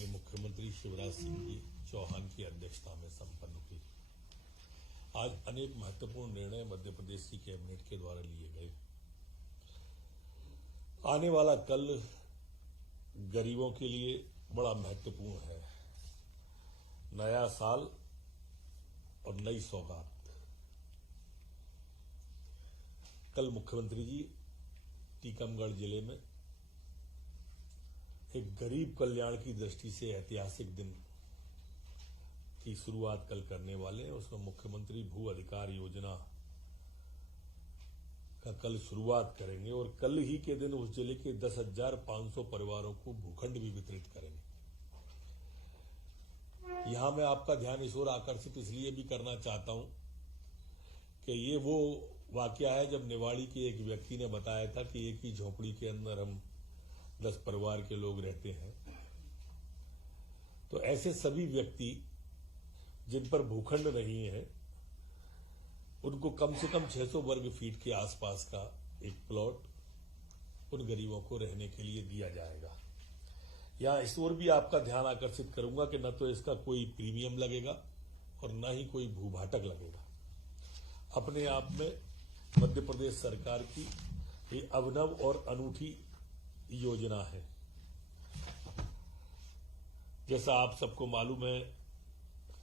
माननीय मुख्यमंत्री शिवराज सिंह जी चौहान की अध्यक्षता में संपन्न हुई। आज अनेक महत्वपूर्ण निर्णय मध्य प्रदेश की कैबिनेट के द्वारा लिए गए। आने वाला कल गरीबों के लिए बड़ा महत्वपूर्ण है। नया साल और नई सौगात। कल मुख्यमंत्री जी टीकमगढ़ जिले में एक गरीब कल्याण की दृष्टि से ऐतिहासिक दिन की शुरुआत कल करने वाले हैं। उसमें मुख्यमंत्री भू अधिकार योजना का कल शुरुआत करेंगे और कल ही के दिन उस जिले के 10,500 परिवारों को भूखंड भी वितरित करेंगे। यहां मैं आपका ध्यान इस ओर आकर्षित इसलिए भी करना चाहता हूं कि ये वो वाकया है जब निवाड़ी के एक व्यक्ति ने बताया था कि एक ही झोपड़ी के अंदर हम 10 परिवार के लोग रहते हैं। तो ऐसे सभी व्यक्ति जिन पर भूखंड नहीं है उनको कम से कम 600 वर्ग फीट के आसपास का एक प्लॉट उन गरीबों को रहने के लिए दिया जाएगा। यहां इस ओर भी आपका ध्यान आकर्षित करूंगा कि न तो इसका कोई प्रीमियम लगेगा और न ही कोई भूभाटक लगेगा। अपने आप में मध्य प्रदेश सरकार की ये अभिनव और अनूठी योजना है। जैसा आप सबको मालूम है,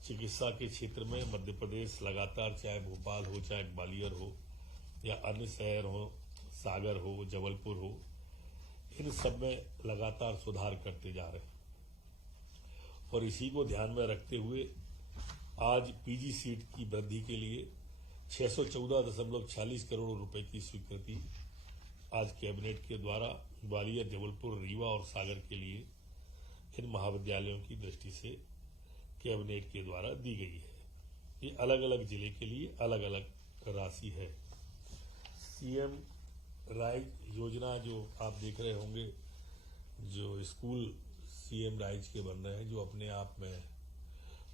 चिकित्सा के क्षेत्र में मध्य प्रदेश लगातार, चाहे भोपाल हो, चाहे ग्वालियर हो या अन्य शहर हो, सागर हो, जबलपुर हो, इन सब में लगातार सुधार करते जा रहे हैं। और इसी को ध्यान में रखते हुए आज पीजी सीट की वृद्धि के लिए 614.46 करोड़ रुपए की स्वीकृति आज कैबिनेट के द्वारा ग्वालियर, जबलपुर, रीवा और सागर के लिए इन महाविद्यालयों की दृष्टि से कैबिनेट के द्वारा दी गई है। ये अलग अलग जिले के लिए अलग अलग राशि है। सीएम राइज योजना जो आप देख रहे होंगे, जो स्कूल सीएम राइज के बन रहे हैं, जो अपने आप में,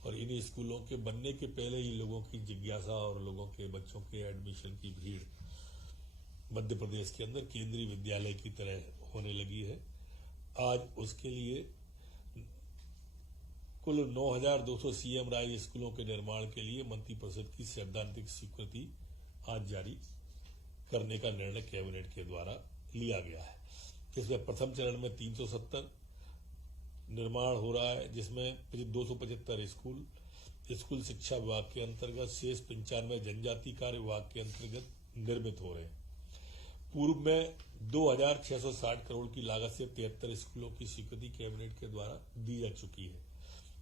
और इन्हीं स्कूलों के बनने के पहले ही लोगों की जिज्ञासा और लोगों के बच्चों के एडमिशन की भीड़ मध्य प्रदेश के अंदर केंद्रीय विद्यालय की तरह होने लगी है। आज उसके लिए कुल 9,200 सीएम राइज स्कूलों के निर्माण के लिए मंत्रिपरिषद की सैद्धांतिक स्वीकृति आज जारी करने का निर्णय कैबिनेट के द्वारा लिया गया है। इसमें प्रथम चरण में 370 निर्माण हो रहा है, जिसमें 275 स्कूल शिक्षा विभाग के अंतर्गत, शेष 95 जनजाति कार्य विभाग के अंतर्गत निर्मित हो रहे हैं। पूर्व में 2,660 करोड़ की लागत से 73 स्कूलों की स्वीकृति कैबिनेट के द्वारा दी जा चुकी है।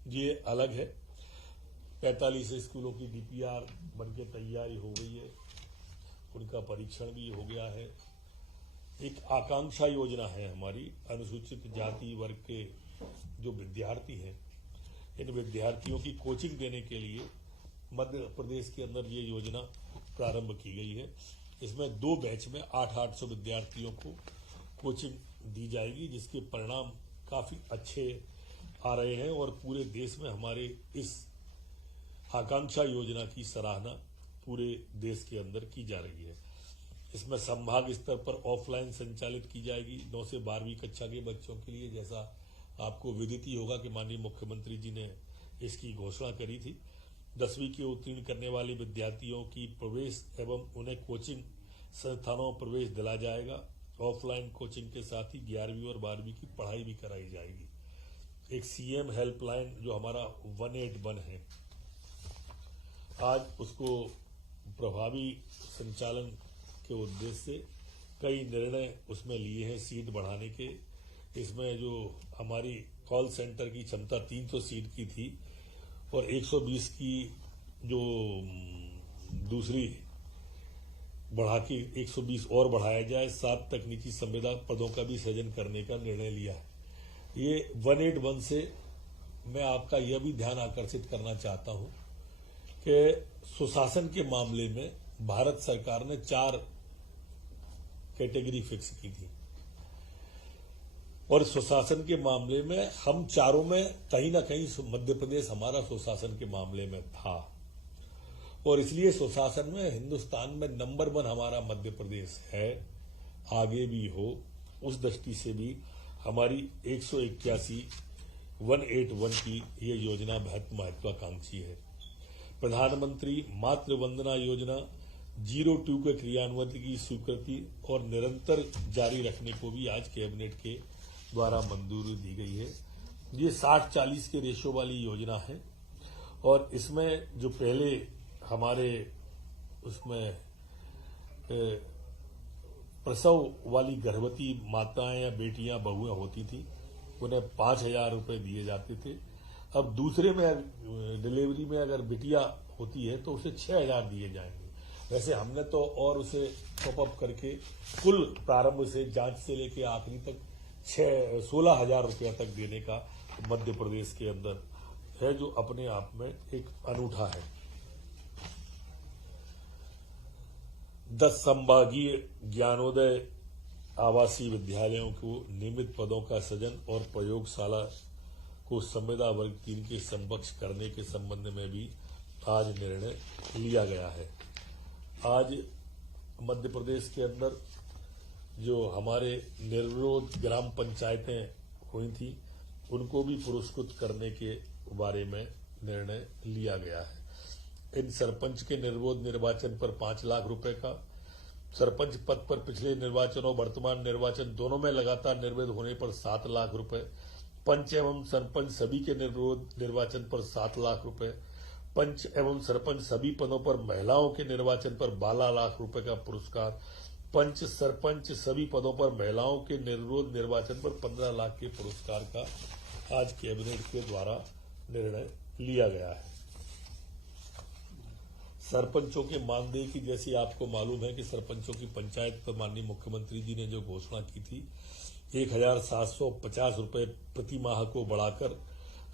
ये अलग है। 45 स्कूलों की डीपीआर बनके तैयारी हो गई है, उनका परीक्षण भी हो गया है। एक आकांक्षा योजना है हमारी, अनुसूचित जाति वर्ग के जो विद्यार्थी हैं, इन विद्यार्थियों की कोचिंग देने के लिए मध्य प्रदेश के अंदर ये योजना प्रारंभ की गई है। इसमें 2 बैच में 800 विद्यार्थियों को कोचिंग दी जाएगी, जिसके परिणाम काफी अच्छे आ रहे हैं और पूरे देश में हमारे इस आकांक्षा योजना की सराहना पूरे देश के अंदर की जा रही है। इसमें संभाग स्तर पर ऑफलाइन संचालित की जाएगी 9 से 12वीं कक्षा के बच्चों के लिए। जैसा आपको विदित ही होगा कि माननीय मुख्यमंत्री जी ने इसकी घोषणा करी थी। 10वीं के उत्तीर्ण करने वाले विद्यार्थियों की प्रवेश एवं उन्हें कोचिंग संस्थानों में प्रवेश दिला जाएगा। ऑफलाइन कोचिंग के साथ ही 11वीं और 12वीं की पढ़ाई भी कराई जाएगी। एक सीएम हेल्पलाइन जो हमारा 181 है, आज उसको प्रभावी संचालन के उद्देश्य से कई निर्णय उसमें लिए हैं सीट बढ़ाने के। इसमें जो हमारी कॉल सेंटर की क्षमता 300 सीट की थी और 120 की जो दूसरी बढ़ा के 120 और बढ़ाया जाए। 7 तकनीकी संविदा पदों का भी सृजन करने का निर्णय लिया है। ये 181 से मैं आपका यह भी ध्यान आकर्षित करना चाहता हूं कि सुशासन के मामले में भारत सरकार ने 4 कैटेगरी फिक्स की थी और सुशासन के मामले में हम चारों में कहीं ना कहीं मध्य प्रदेश हमारा सुशासन के मामले में था और इसलिए सुशासन में हिंदुस्तान में नंबर 1 हमारा मध्य प्रदेश है। आगे भी हो, उस दृष्टि से भी हमारी 181 181 की ये योजना बहुत महत्वाकांक्षी है। प्रधानमंत्री मातृ वंदना योजना 02 के क्रियान्वयन की स्वीकृति और निरंतर जारी रखने को भी आज कैबिनेट के द्वारा मंजूरी दी गई है। ये 60-40 के रेशो वाली योजना है और इसमें जो पहले हमारे उसमें प्रसव वाली गर्भवती माताएं या बेटियां बहुएं होती थी, उन्हें 5,000 रुपए दिए जाते थे। अब दूसरे में डिलीवरी में अगर बिटिया होती है तो उसे 6,000 दिए जाएंगे। वैसे हमने तो और उसे टॉपअप करके कुल प्रारंभ से जांच से लेकर आखिरी तक 16,000 रुपया तक देने का मध्य प्रदेश के अंदर है, जो अपने आप में एक अनूठा है। 10 संभागीय ज्ञानोदय आवासीय विद्यालयों को नियमित पदों का सृजन और प्रयोगशाला को संविदा वर्ग 3 के समकक्ष करने के संबंध में भी आज निर्णय लिया गया है। आज मध्य प्रदेश के अंदर जो हमारे निर्विरोध ग्राम पंचायतें हुई थी, उनको भी पुरस्कृत करने के बारे में निर्णय लिया गया है। इन सरपंच के निर्विरोध निर्वाचन पर 5 लाख रुपए का, सरपंच पद पर पिछले निर्वाचन और वर्तमान निर्वाचन दोनों में लगातार निर्विरोध होने पर 7 लाख रुपए, पंच एवं सरपंच सभी के निर्विरोध निर्वाचन पर 7 लाख रुपए, पंच एवं सरपंच सभी पदों पर महिलाओं के निर्वाचन पर 12 लाख रुपए का पुरस्कार, पंच सरपंच सभी पदों पर महिलाओं के निर्विरोध निर्वाचन पर 15 लाख के पुरस्कार का आज कैबिनेट के द्वारा निर्णय लिया गया है। सरपंचों के मानदेय की, जैसी आपको मालूम है कि सरपंचों की पंचायत पर माननीय मुख्यमंत्री जी ने जो घोषणा की थी, 1,750 रुपए प्रति माह को बढ़ाकर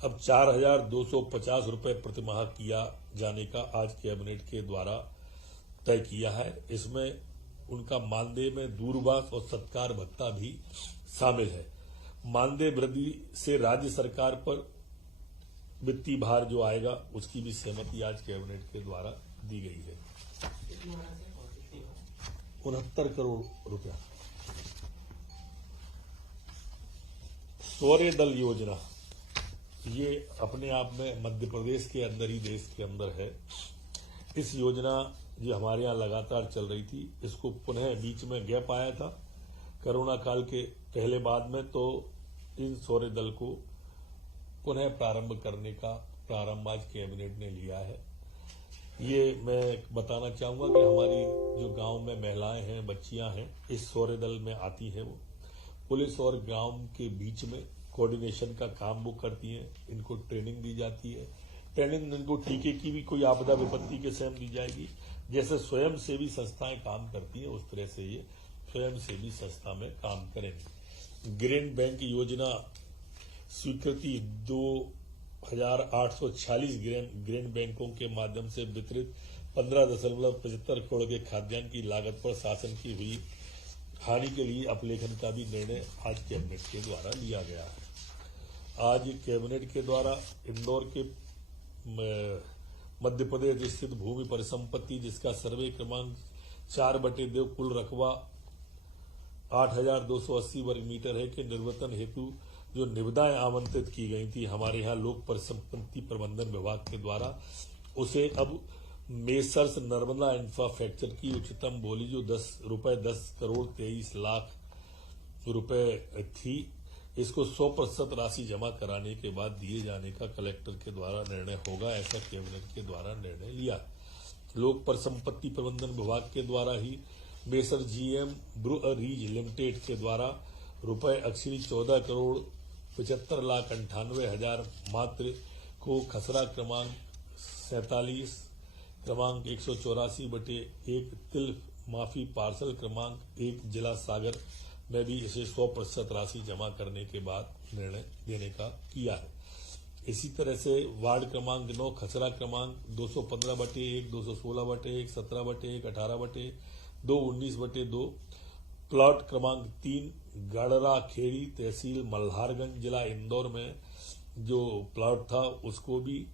अब 4,250 रुपए प्रति माह किया जाने का आज कैबिनेट के द्वारा तय किया है। इसमें उनका मानदेय में दूरभाष और सत्कार भत्ता भी शामिल है। मानदेय वृद्धि से राज्य सरकार पर वित्तीय भार जो आएगा उसकी भी सहमति आज कैबिनेट के द्वारा दी गई है। 69 करोड़ रुपया। सौर्य दल योजना, ये अपने आप में मध्य प्रदेश के अंदर ही देश के अंदर है। इस योजना जो हमारे यहाँ लगातार चल रही थी, इसको पुनः बीच में गैप आया था कोरोना काल के पहले बाद में, तो इन सौर्य दल को पुनः प्रारंभ करने का प्रारंभ आज कैबिनेट ने लिया है। ये मैं बताना चाहूंगा कि हमारी जो गांव में महिलाएं हैं, बच्चियां हैं, इस सौर्य दल में आती हैं। वो पुलिस और गांव के बीच में कोऑर्डिनेशन का काम वो करती हैं। इनको ट्रेनिंग दी जाती है। ट्रेनिंग इनको टीके की भी कोई आपदा विपत्ति के समय दी जाएगी। जैसे स्वयं सेवी संस्थाएं काम करती हैं, उस तरह से ये स्वयं सेवी संस्था में काम करेंगे। ग्रीन बैंक योजना स्वीकृति 2,846 ग्रेन बैंकों के माध्यम से वितरित 15.75 करोड़ के खाद्यान्न की लागत पर शासन की हुई हानि के लिए अपलेखन का भी निर्णय आज कैबिनेट के द्वारा लिया गया है। आज कैबिनेट के द्वारा इंदौर के मध्य प्रदेश स्थित भूमि परिसंपत्ति, जिसका सर्वे क्रमांक 4/2 कुल रकबा 8,280 वर्ग मीटर है, के निर्वर्तन हेतु जो निविदाएं आमंत्रित की गई थी हमारे यहाँ लोक परिसंपत्ति प्रबंधन विभाग के द्वारा, उसे अब मेसर्स नर्मदा इंफ्रास्ट्रक्चर की उच्चतम बोली जो 10 करोड़ 23 लाख रुपए थी, इसको 100% राशि जमा कराने के बाद दिए जाने का कलेक्टर के द्वारा निर्णय होगा। ऐसा कैबिनेट के द्वारा निर्णय लिया। लोक परिसंपत्ति प्रबंधन विभाग के द्वारा ही मेसर GM ब्रूअरीज लिमिटेड के द्वारा रुपए अक्षरी 14 करोड़ 75 लाख 98 हजार मात्र को खसरा क्रमांक 47 क्रमांक 184/1 तिल माफी पार्सल क्रमांक 1 जिला सागर में भी इसे 100% राशि जमा करने के बाद निर्णय देने का किया है। इसी तरह से वार्ड क्रमांक 9 खसरा क्रमांक 215/1 216/1 17/1 18/2 19/2 प्लॉट क्रमांक 3 गड़रा खेड़ी तहसील मल्हारगंज जिला इंदौर में जो प्लॉट था उसको भी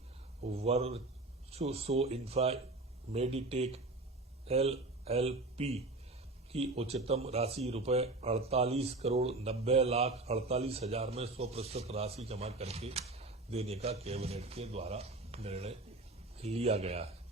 वर्चुसो इंफ्रा मेडिटेक LLP की उच्चतम राशि रुपए 48,90,48,000 में 100% राशि जमा करके देने का कैबिनेट के द्वारा निर्णय लिया गया है।